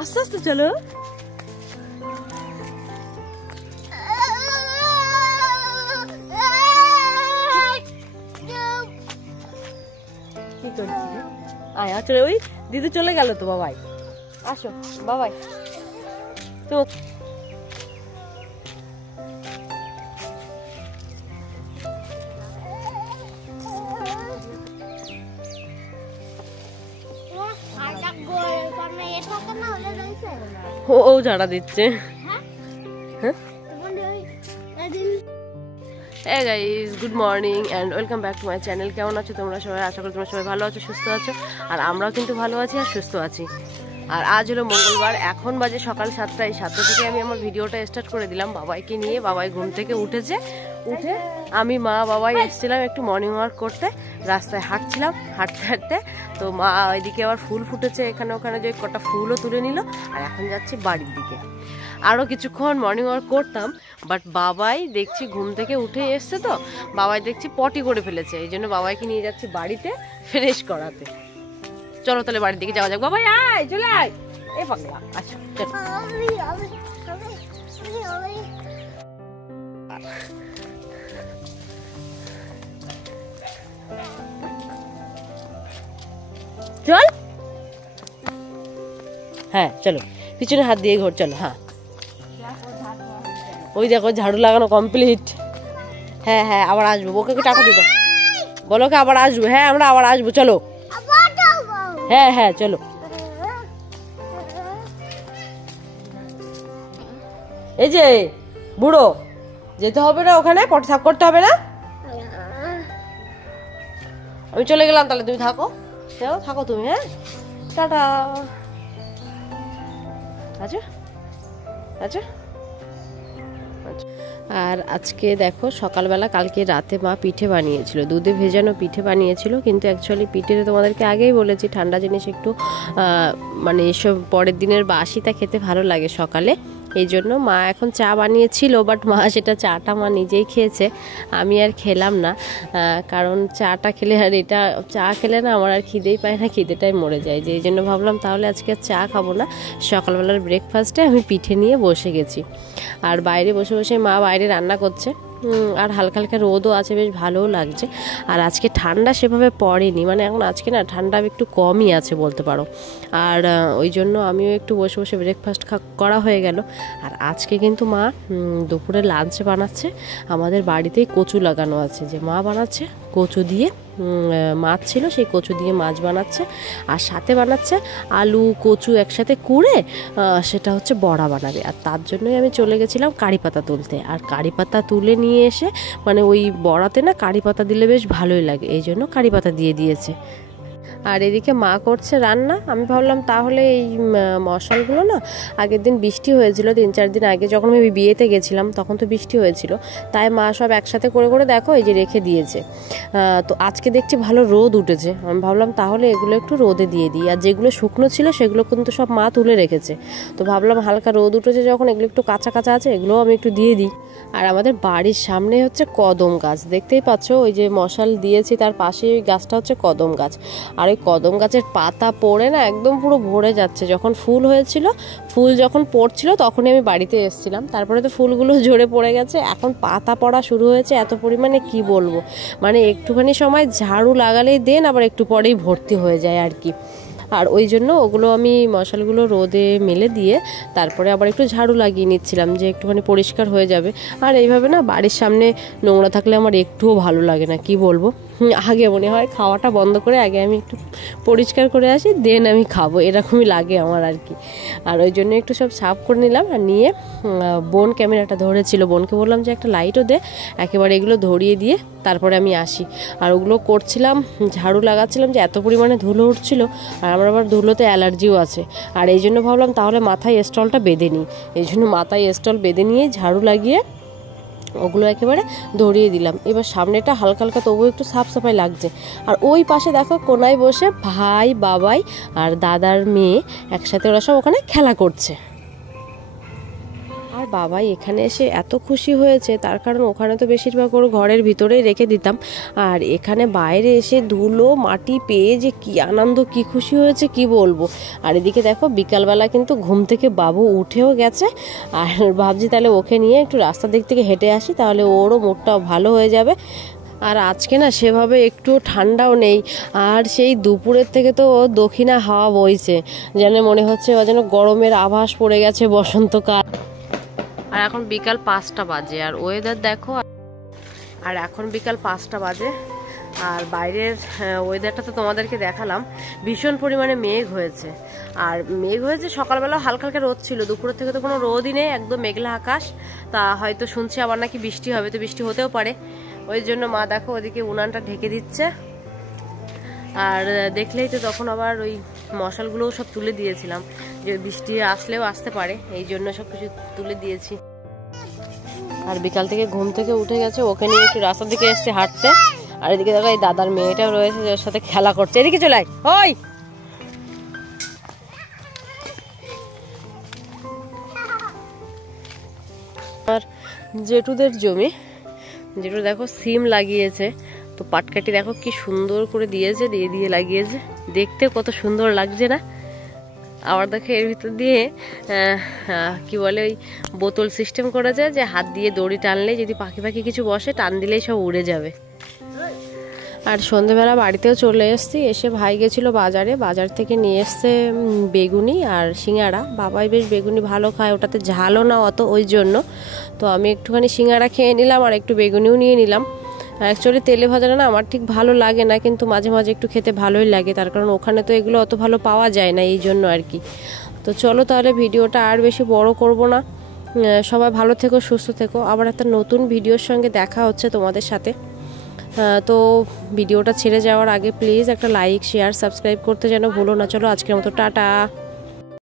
আস্তে আস্তে চলো। কি করছি? আয় চলে, ওই দিদি চলে গেল তো বাবাই। আসো বাবাই তো। ও ঝাড়া দিচ্ছে। হ্যাঁ guys, good morning and welcome back to my channel. কেমন আছো তোমরা সবাই? আশা করি তোমরা সবাই ভালো আছো, সুস্থ আছো। আর আমরাও কিন্তু ভালো আছি আর সুস্থ আছি। আর আজ হলো মঙ্গলবার, এখন বাজে সকাল 7টা। এই 7টা থেকে আমি আমার ভিডিওটা স্টার্ট করে দিলাম বাবাইকে নিয়ে। বাবাই ঘুম থেকে উঠে আমি মা বাবাই এসেছিলাম একটু মর্নিং ওয়াক করতে। রাস্তায় হাঁটছিলাম, হাঁটতে হাঁটতে তো মা ওইদিকে আবার ফুল ফুটেছে এখানে ওখানে, যে কটা ফুলও তুলে নিল। আর এখন যাচ্ছি বাড়ির দিকে। আরও কিছুক্ষণ মর্নিং ওয়াক করতাম, বাট বাবাই দেখছি ঘুম থেকে উঠে এসছে তো বাবাই দেখছি পটি করে ফেলেছে। এই জন্য বাবাইকে নিয়ে যাচ্ছি বাড়িতে ফ্রেশ করাতে। চলো তাহলে বাড়ির দিকে যাওয়া যাক। বাবাই আয়, চলে আয়। এই পাগলা, আচ্ছা চলো। চল, হ্যাঁ চলো, পিছনে হাত দিয়ে ঘোর। চলো, হ্যাঁ ওই দেখো ঝাড়ু লাগানো কমপ্লিট। হ্যাঁ হ্যাঁ, আবার আসবো। ওকে টাকা দিত, বলো কে আবার আসবো। হ্যাঁ আমরা আবার আসবো, চলো। হ্যাঁ হ্যাঁ চলো। এই যে বুড়ো, যেতে হবে না ওখানে, পট সাফ করতে হবে না। আমি চলে গেলাম, তাহলে তুমি থাকো। থাকো তুমি, হ্যাঁ টাটা। আচ্ছা আচ্ছা। আর আজকে দেখো সকালবেলা, কালকে রাতে মা পিঠে বানিয়েছিল, দুধে ভেজানো পিঠে বানিয়েছিল। কিন্তু অ্যাকচুয়ালি পিঠেতে তোমাদেরকে আগেই বলেছি ঠান্ডা জিনিস একটু মানে এসব পরের দিনের বাসিটা খেতে ভালো লাগে সকালে। এই জন্য মা এখন চা বানিয়েছিল, বাট মা সেটা চাটা মা নিজেই খেয়েছে, আমি আর খেলাম না। কারণ চাটা খেলে আর এটা চা খেলে না আমার আর খিদেই পায় না, খিদেটাই মরে যায়। যে এই জন্য ভাবলাম তাহলে আজকে আর চা খাবো না, সকালবেলার ব্রেকফাস্টে আমি পিঠে নিয়ে বসে গেছি। আর বাইরে বসে বসে মা বাইরে রান্না করছে, আর হালকা হালকা রোদও আছে, বেশ ভালোও লাগছে। আর আজকে ঠান্ডা সেভাবে পড়েনি, মানে এখন আজকে না ঠান্ডা একটু কমই আছে বলতে পারো। আর ওই জন্য আমিও একটু বসে বসে ব্রেকফাস্ট করা হয়ে গেল। আর আজকে কিন্তু মা দুপুরে লাঞ্চে বানাচ্ছে, আমাদের বাড়িতেই কচু লাগানো আছে, যে মা বানাচ্ছে কচু দিয়ে, মাছ ছিল সেই কচু দিয়ে মাছ বানাচ্ছে। আর সাথে বানাচ্ছে আলু কচু একসাথে কুড়ে সেটা হচ্ছে বড়া বানাবে। আর তার জন্যই আমি চলে গেছিলাম কারি পাতা তুলতে। আর কারি পাতা তুলে নিয়ে এসে, মানে ওই বড়াতে না কারি পাতা দিলে বেশ ভালোই লাগে, এই জন্য কারি পাতা দিয়ে দিয়েছে। আর এদিকে মা করছে রান্না। আমি ভাবলাম তাহলে এই মশালগুলো না, আগের দিন বৃষ্টি হয়েছিল 3-4 দিন আগে, যখন আমি বিয়েতে গেছিলাম তখন তো বৃষ্টি হয়েছিল, তাই মা সব একসাথে করে করে দেখো এই যে রেখে দিয়েছে। তো আজকে দেখছি ভালো রোদ উঠেছে, আমি ভাবলাম তাহলে এগুলো একটু রোদে দিয়ে দিই। আর যেগুলো শুকনো ছিল সেগুলো কিন্তু সব মা তুলে রেখেছে, তো ভাবলাম হালকা রোদ উঠেছে যখন, এগুলো একটু কাঁচা কাঁচা আছে, এগুলোও আমি একটু দিয়ে দিই। আর আমাদের বাড়ির সামনে হচ্ছে কদম গাছ, দেখতেই পাচ্ছ ওই যে মশাল দিয়েছি তার পাশে ওই গাছটা হচ্ছে কদম গাছ। আর ওই কদম গাছের পাতা পড়ে না একদম পুরো ভরে যাচ্ছে। যখন ফুল হয়েছিল, ফুল যখন পড়ছিল তখনই আমি বাড়িতে এসেছিলাম, তারপরে তো ফুলগুলো ঝরে পড়ে গেছে, এখন পাতা পড়া শুরু হয়েছে এত পরিমাণে, কি বলবো। মানে একটুখানি সময় ঝাড়ু লাগালেই দেন আবার একটু পরেই ভর্তি হয়ে যায় আর কি। আর ওই জন্য ওগুলো আমি মশালগুলো রোদে মেলে দিয়ে তারপরে আবার একটু ঝাড়ু লাগিয়ে নিচ্ছিলাম, যে একটুখানি পরিষ্কার হয়ে যাবে। আর এইভাবে না বাড়ির সামনে নোংরা থাকলে আমার একটুও ভালো লাগে না, কি বলবো। আগে মনে হয় খাওয়াটা বন্ধ করে আগে আমি একটু পরিষ্কার করে আসি, দেন আমি খাবো, এরকমই লাগে আমার আর কি। আর ওই জন্য একটু সব সাফ করে নিলাম। আর নিয়ে বোন ক্যামেরাটা ধরেছিল, বোনকে বললাম যে একটা লাইটও দে, একেবারে এগুলো ধরিয়ে দিয়ে তারপরে আমি আসি। আর ওগুলো করছিলাম, ঝাড়ু লাগাচ্ছিলাম, যে এত পরিমাণে ধুলো উঠছিল। আর আমার আবার ধুলোতে অ্যালার্জিও আছে, আর এই জন্য ভাবলাম তাহলে মাথায় স্টলটা বেঁধে নিই। এই জন্য মাথায় স্টল বেঁধে নিয়ে ঝাড়ু লাগিয়ে ওগুলো একেবারে ধরিয়ে দিলাম। এবার সামনেটা হালকা হালকা তবুও একটু সাফ সাফাই লাগছে। আর ওই পাশে দেখো কোনায় বসে ভাই বাবাই আর দাদার মেয়ে একসাথে ওরা সব ওখানে খেলা করছে। আর বাবাই এখানে এসে এত খুশি হয়েছে, তার কারণ ওখানে তো বেশিরভাগ ওর ঘরের ভিতরেই রেখে দিতাম, আর এখানে বাইরে এসে ধুলো মাটি পেয়ে যে কি আনন্দ কি খুশি হয়েছে কি বলবো। আর এদিকে দেখো বিকালবেলা কিন্তু ঘুম থেকে বাবু উঠেও গেছে, আর ভাবছি তাহলে ওকে নিয়ে একটু রাস্তার দিক থেকে হেঁটে আসি, তাহলে ওরও মুডটাও ভালো হয়ে যাবে। আর আজকে না সেভাবে একটু ঠান্ডাও নেই, আর সেই দুপুরের থেকে তো দক্ষিণা হাওয়া বইছে, যেন মনে হচ্ছে যেন গরমের আভাস পড়ে গেছে বসন্তকাল। আর এখন বিকাল 5টা বাজে, আর ওয়েদার দেখো, আর এখন বিকাল 5টা বাজে, আর বাইরের ওয়েদারটা তো তোমাদেরকে দেখালাম, ভীষণ পরিমাণে মেঘ হয়েছে। আর মেঘ হয়েছে, সকালবেলা হালকা হালকা রোদ ছিল, দুপুরের থেকে তো কোনো রোদই নেই, একদম মেঘলা আকাশ। তা হয়তো শুনছি আবার নাকি বৃষ্টি হবে, তো বৃষ্টি হতেও পারে, ওই জন্য মা দেখো ওদিকে উনানটা ঢেকে দিচ্ছে। আর দেখলেই তো তখন আবার ওই মশালগুলোও সব তুলে দিয়েছিলাম, যে বৃষ্টি আসলেও আসতে পারে, এই জন্য সব কিছু তুলে দিয়েছি। আর বিকাল থেকে ঘুম থেকে উঠে গেছে, ওকে নিয়ে একটু রাস্তার দিকে এসছে হাঁটতে। আর এদিকে দেখো এই দাদার মেয়েটাও রয়েছে, ওর সাথে খেলা করছে, এদিকে চলে আয়। ওই আর জেঠুদের জমি, জেঠু দেখো সিম লাগিয়েছে, তো পাটকাঠি দেখো কি সুন্দর করে দিয়েছে, দিয়ে দিয়ে লাগিয়েছে, দেখতে কত সুন্দর লাগছে না। আবার দেখো এর ভিতর দিয়ে কি বলে ওই বোতল সিস্টেম করেছে, যে হাত দিয়ে দড়ি টানলে যদি পাখি পাখি কিছু বসে, টান দিলেই সব উড়ে যাবে। আর সন্ধেবেলা বাড়িতেও চলে এসেছি, এসে ভাই গেছিলো বাজারে, বাজার থেকে নিয়ে এসছে বেগুনি আর সিঙ্গাড়া। বাবাই বেশ বেগুনি ভালো খায়, ওটাতে ঝালও না অত, ওই জন্য তো আমি একটুখানি সিঙ্গাড়া খেয়ে নিলাম আর একটু বেগুনিও নিয়ে নিলাম। অ্যাকচুয়ালি তেলে ভাজাটা না আমার ঠিক ভালো লাগে না, কিন্তু মাঝে মাঝে একটু খেতে ভালোই লাগে, তার কারণ ওখানে তো এগুলো অত ভালো পাওয়া যায় না, এই জন্য আর কি। তো চলো তাহলে ভিডিওটা আর বেশি বড় করব না, সবাই ভালো থেকো সুস্থ থেকো, আবার একটা নতুন ভিডিওর সঙ্গে দেখা হচ্ছে তোমাদের সাথে। তো ভিডিওটা ছেড়ে যাওয়ার আগে প্লিজ একটা লাইক শেয়ার সাবস্ক্রাইব করতে যেন ভুলো না। চলো আজকের মতো টাটা।